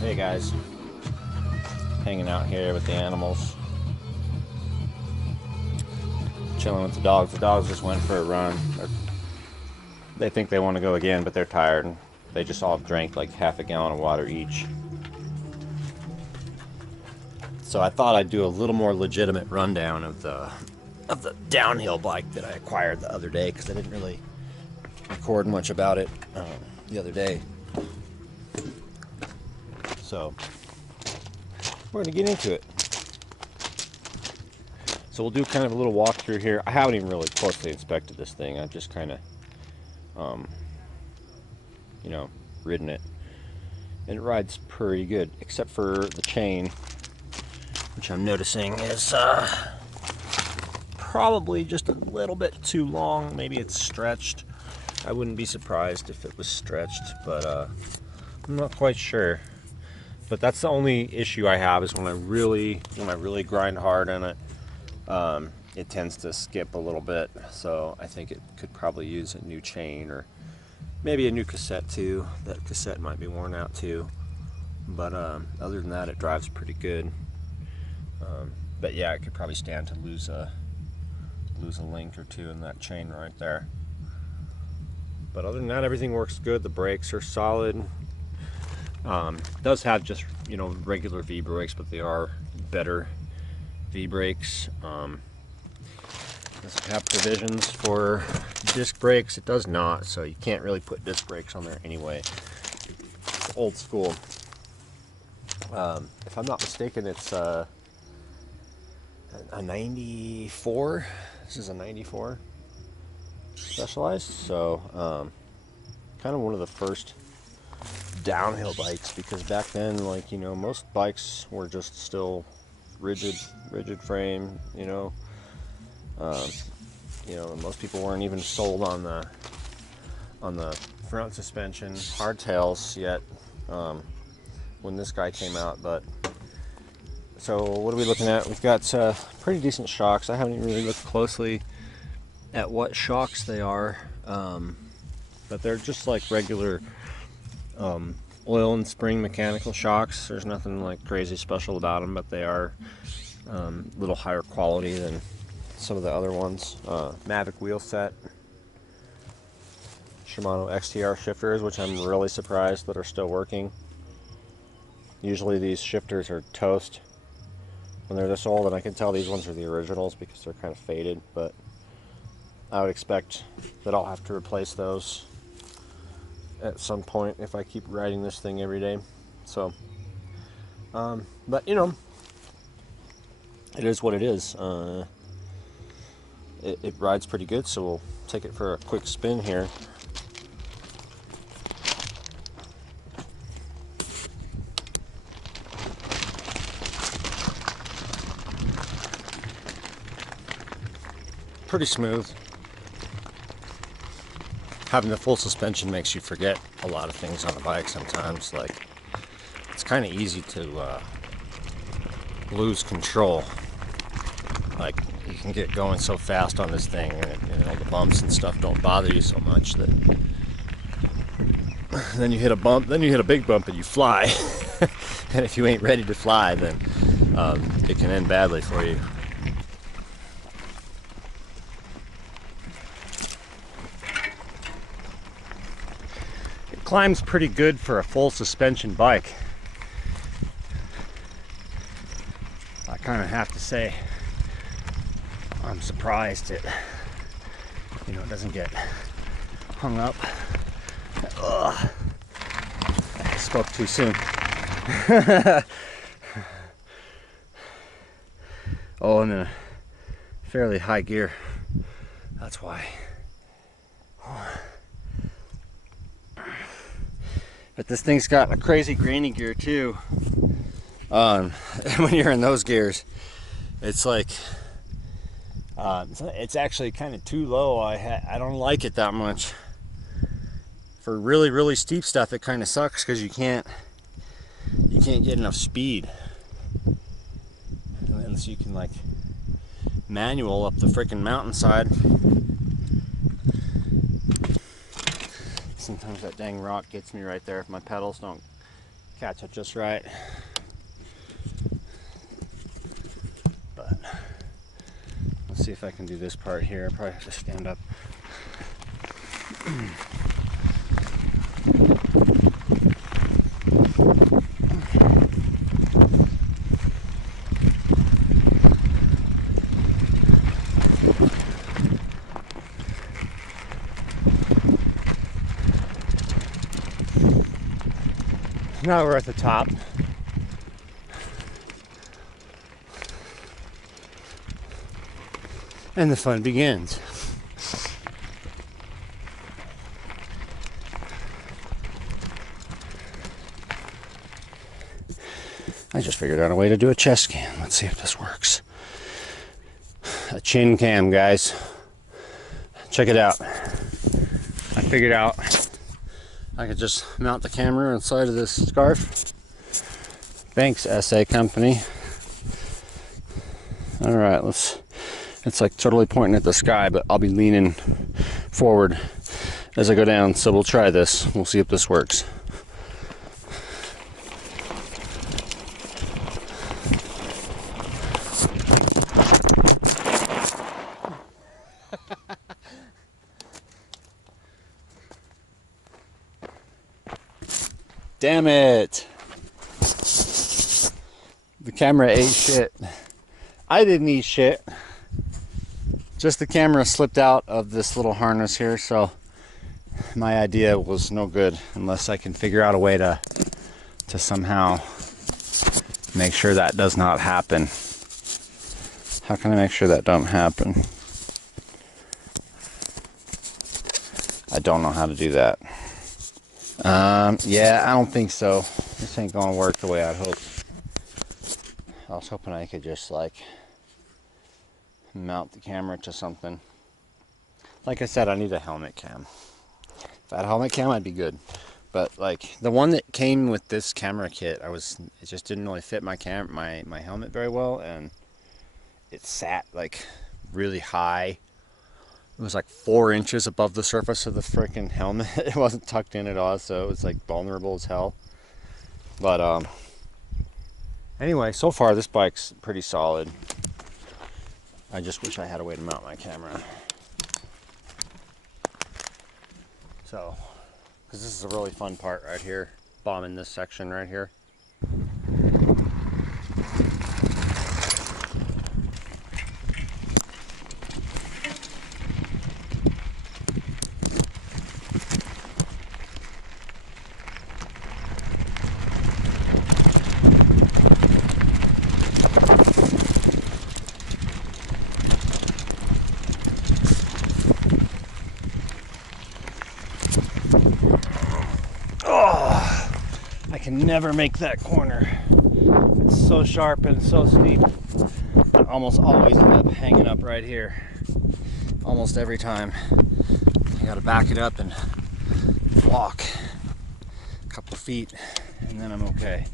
Hey guys, hanging out here with the animals, chilling with the dogs. The dogs just went for a run. They think they want to go again, but they're tired. And they just all drank like half a gallon of water each. So I thought I'd do a little more legitimate rundown of the downhill bike that I acquired the other day, because I didn't really record much about it the other day. So we're going to get into it. So we'll do kind of a little walkthrough here. I haven't even really closely inspected this thing. I've just kind of, ridden it. And it rides pretty good, except for the chain, which I'm noticing is probably just a little bit too long. Maybe it's stretched. I wouldn't be surprised if it was stretched, but I'm not quite sure. But that's the only issue I have, is when I really grind hard in it, it tends to skip a little bit. So I think it could probably use a new chain, or maybe a new cassette too. That cassette might be worn out too. But other than that, it drives pretty good. But yeah, it could probably stand to lose a link or two in that chain right there. But other than that, everything works good. The brakes are solid. It does have just, regular V brakes, but they are better V brakes. Does it have provisions for disc brakes? It does not, so you can't really put disc brakes on there anyway. It's old school. If I'm not mistaken, it's a 94. This is a 94 Specialized, so kind of one of the first downhill bikes, because back then, most bikes were just still rigid frame, and most people weren't even sold on the front suspension hardtails yet when this guy came out. But so what are we looking at? We've got pretty decent shocks. I haven't even really looked closely at what shocks they are, but they're just like regular oil and spring mechanical shocks. There's nothing like crazy special about them, but they are a little higher quality than some of the other ones. Mavic wheel set, Shimano XTR shifters, which I'm really surprised that are still working. Usually these shifters are toast when they're this old, and I can tell these ones are the originals because they're kind of faded, but I would expect that I'll have to replace those at some point if I keep riding this thing every day. So but it is what it is. It rides pretty good, so we'll take it for a quick spin here. Pretty smooth. Having the full suspension makes you forget a lot of things on a bike sometimes. Like, it's kind of easy to lose control. Like, you can get going so fast on this thing, and the bumps and stuff don't bother you so much that then you hit a bump, then you hit a big bump and you fly. And if you ain't ready to fly, then it can end badly for you. Climbs pretty good for a full suspension bike. I kind of have to say, I'm surprised it doesn't get hung up. Ugh. I spoke too soon. Oh, I'm in a fairly high gear. That's why. But this thing's got a crazy grainy gear too. And when you're in those gears, it's like it's actually kind of too low. I don't like it that much. For really steep stuff, it kind of sucks because you can't get enough speed, unless you can like manual up the freaking mountainside. Sometimes that dang rock gets me right there if my pedals don't catch it just right. But let's see if I can do this part here. I probably have to stand up. Now we're at the top. And the fun begins. I just figured out a way to do a chest cam. Let's see if this works. A chin cam, guys. Check it out. I figured out I could just mount the camera inside of this scarf. Thanks, SA company. All right, it's like totally pointing at the sky, but I'll be leaning forward as I go down. So we'll try this. We'll see if this works. Damn it. The camera ate shit. I didn't eat shit. Just the camera slipped out of this little harness here, so my idea was no good unless I can figure out a way to somehow make sure that does not happen. How can I make sure that don't happen? I don't know how to do that. Yeah, I don't think so. This ain't gonna work the way I'd hoped. I was hoping I could just like mount the camera to something. Like I said, I need a helmet cam. If I had a helmet cam, I'd be good. But like the one that came with this camera kit, it just didn't really fit my helmet very well, and it sat like really high. It was like 4 inches above the surface of the freaking helmet. It wasn't tucked in at all, so it was like vulnerable as hell. But anyway, so far this bike's pretty solid. I just wish I had a way to mount my camera. So, because this is a really fun part right here, bombing this section right here. I can never make that corner. It's so sharp and so steep. I almost always end up hanging up right here. Almost every time. I gotta back it up and walk a couple feet and then I'm okay.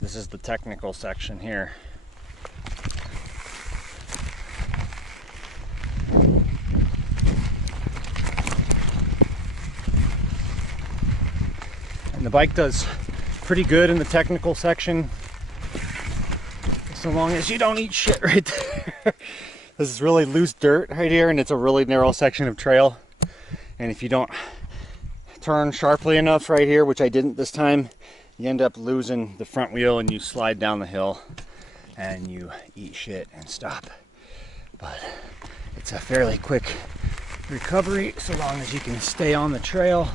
This is the technical section here. And the bike does pretty good in the technical section, so long as you don't eat shit right there. This is really loose dirt right here, and it's a really narrow section of trail. And if you don't turn sharply enough right here, which I didn't this time, you end up losing the front wheel and you slide down the hill and you eat shit and stop. But it's a fairly quick recovery so long as you can stay on the trail.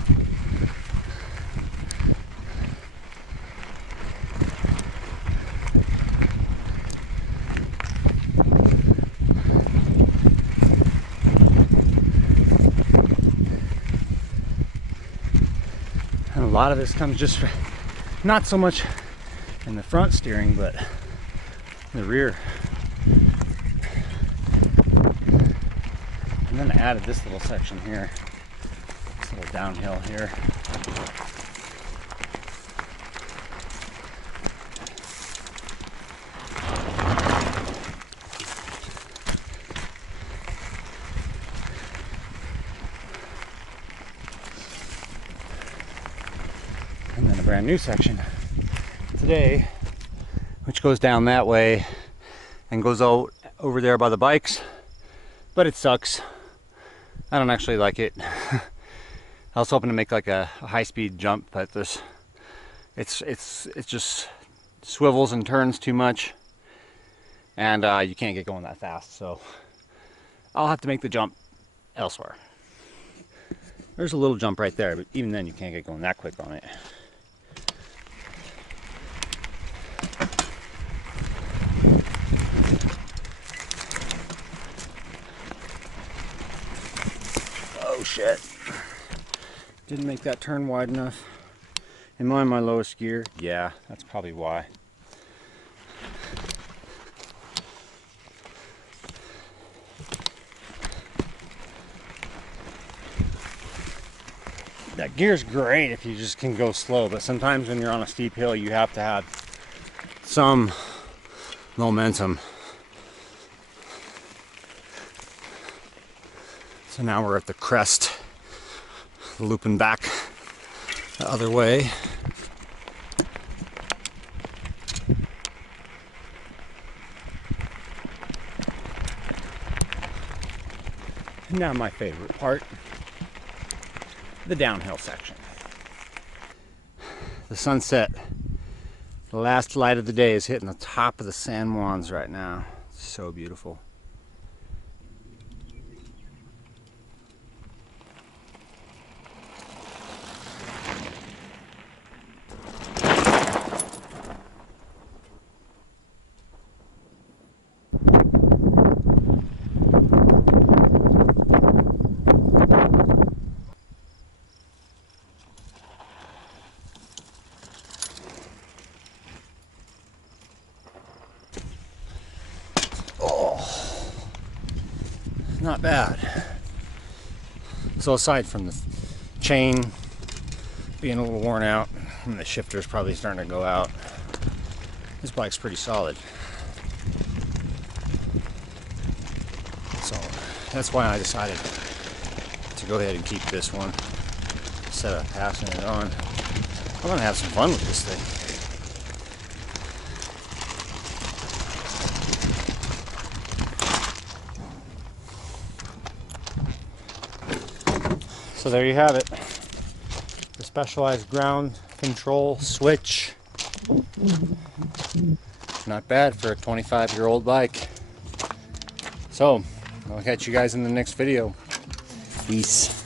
And a lot of this comes just not so much in the front steering, but in the rear. And then I added this little section here, this little downhill here. And then a brand new section today, which goes down that way and goes out over there by the bikes, but it sucks. I don't actually like it. I was hoping to make like a high-speed jump, but it's just swivels and turns too much, and you can't get going that fast, so I'll have to make the jump elsewhere. There's a little jump right there, but even then you can't get going that quick on it. Oh shit. Didn't make that turn wide enough. Am I in my lowest gear? Yeah, that's probably why. That gear's great if you just can go slow, but sometimes when you're on a steep hill you have to have some momentum. So now we're at the crest, looping back the other way. And now my favorite part, the downhill section. The sunset, the last light of the day, is hitting the top of the San Juans right now. It's so beautiful. Not bad. So aside from the chain being a little worn out and the shifter's probably starting to go out, this bike's pretty solid. So that's why I decided to go ahead and keep this one instead of passing it on. I'm gonna have some fun with this thing. So there you have it, the Specialized ground control switch. Not bad for a 25-year-old bike. So I'll catch you guys in the next video. Peace.